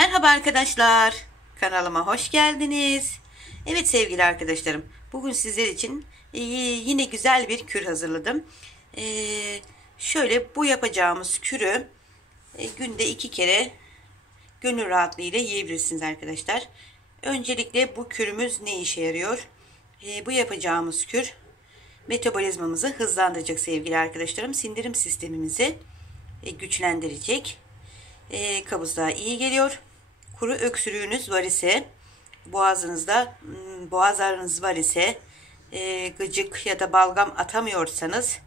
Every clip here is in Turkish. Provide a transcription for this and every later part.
Merhaba arkadaşlar. Kanalıma hoş geldiniz. Evet sevgili arkadaşlarım. Bugün sizler için yine güzel bir kür hazırladım. Şöyle bu yapacağımız kürü günde 2 kere gönül rahatlığıyla yiyebilirsiniz arkadaşlar. Öncelikle bu kürümüz ne işe yarıyor? Bu yapacağımız kür metabolizmamızı hızlandıracak sevgili arkadaşlarım. Sindirim sistemimizi güçlendirecek. Kabızlığa iyi geliyor. Kuru öksürüğünüz var ise, boğazınızda boğaz ağrınız var ise, gıcık ya da balgam atamıyorsanız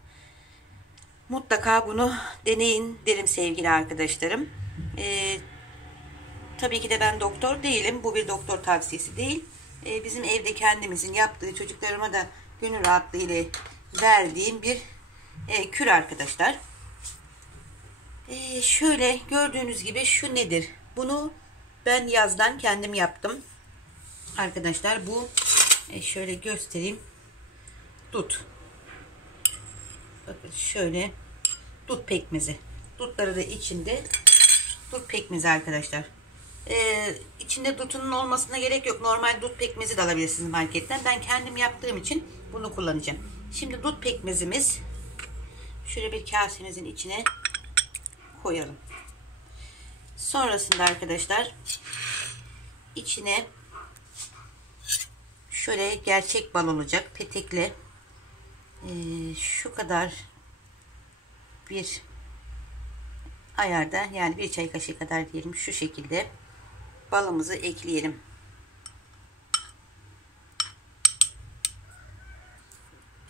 mutlaka bunu deneyin derim sevgili arkadaşlarım. Tabii ki de ben doktor değilim. Bu bir doktor tavsiyesi değil. Bizim evde kendimizin yaptığı, çocuklarıma da gönül rahatlığıyla verdiğim bir kür arkadaşlar. Şöyle gördüğünüz gibi şu nedir? Bunu ben yazdan kendim yaptım. Arkadaşlar bu şöyle göstereyim. Dut. Bakın şöyle dut pekmezi. Dutları da içinde dut pekmezi arkadaşlar. İçinde dutunun olmasına gerek yok. Normal dut pekmezi de alabilirsiniz marketten. Ben kendim yaptığım için bunu kullanacağım. Şimdi dut pekmezimiz şöyle bir kasemizin içine koyalım. Sonrasında arkadaşlar içine şöyle gerçek bal olacak petekle şu kadar bir ayarda, yani bir çay kaşığı kadar diyelim, şu şekilde balımızı ekleyelim.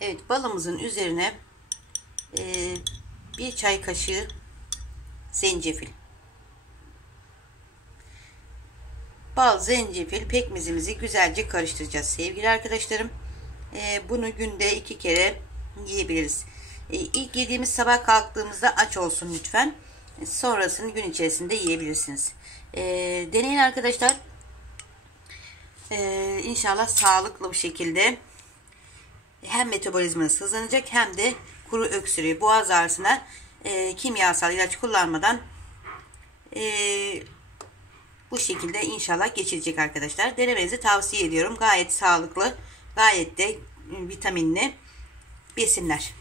Evet, balımızın üzerine bir çay kaşığı zencefil, bal, zencefil pekmezimizi güzelce karıştıracağız sevgili arkadaşlarım. Bunu günde 2 kere yiyebiliriz. İlk yediğimiz sabah kalktığımızda aç olsun lütfen. Sonrasını gün içerisinde yiyebilirsiniz. Deneyin arkadaşlar. İnşallah sağlıklı bir şekilde hem metabolizmanız hızlanacak hem de kuru öksürüğü, boğaz ağrısına kimyasal ilaç kullanmadan bu şekilde inşallah geçirecek arkadaşlar. Denemenizi tavsiye ediyorum. Gayet sağlıklı, gayet de vitaminli besinler.